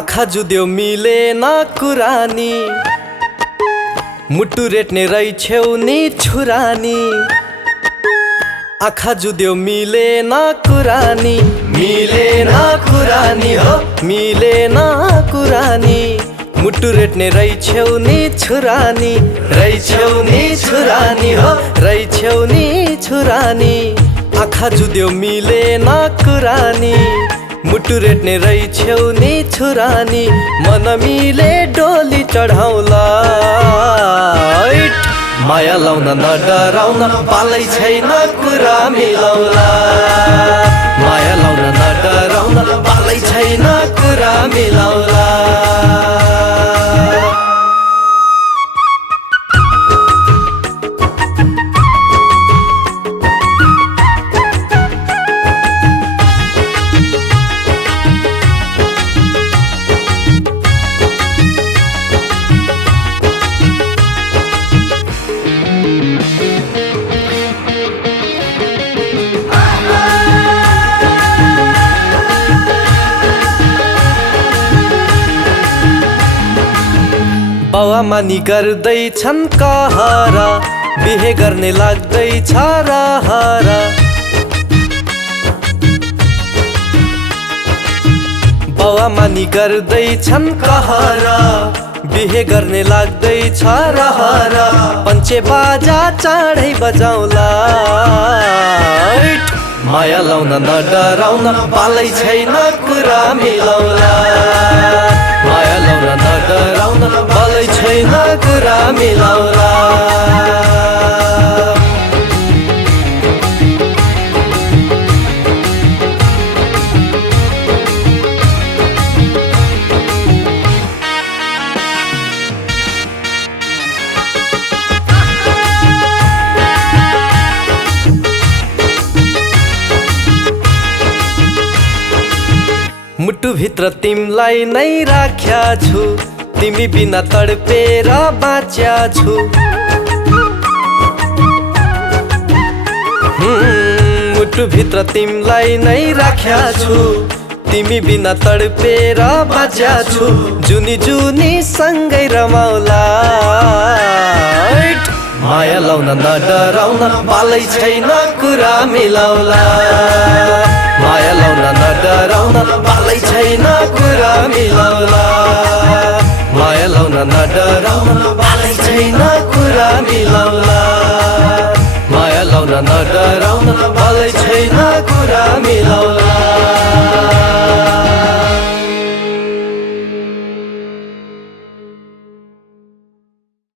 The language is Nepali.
आँखा जुद्यो मिलेन कुरानी मुटु रेट्ने रहिछौ नि छुरानी आँखा जुद्यो मिलेन कुरानी हो मिलेन कुरानी मुटु रेट्ने रहिछौ नि छुरानी हो रहिछौ नि छुरानी आँखा जुद्यो मिलेन कुरानी मुटु रेट्ने रहिछौ नि छुरानी मन मिले डोली चढाउला माया लाउन नडराउन पालै छैन कुरा मिलाउला माया लाउन नडराउन पालै छैन कुरा मिलाउला बावा मानी गर्दैछन् कहरा बिहे गर्ने लाग्दैछ रहरा बावा मानी गर्दैछन् कहरा बिहे गर्ने लाग्दैछ रहरा पञ्चे बाजा चाँडै बजाउला माया लाउन नडराउन पालै छैन कुरा मिलाउला माया लाउन नडराउन पालै छैन कुरा मिलाउला मुटु भित्र तिमलाई नै राख्या छु तिमी बिना तडपेर बाँच्या छु मुटु भित्र तिमलाई नै राख्या छु तिमी बिना तडपेर बाँच्या छु जुनी जुनी सँगै रमाउला माया लाउन नडराउन पालै छैन कुरा मिलाउला माया लाउन नडराउन पालै छैन कुरा मिलाउला माया लाउन नडराउन पालै छैन कुरा मिलाउला माया लाउन नडराउन पालै छैन कुरा मिलाउला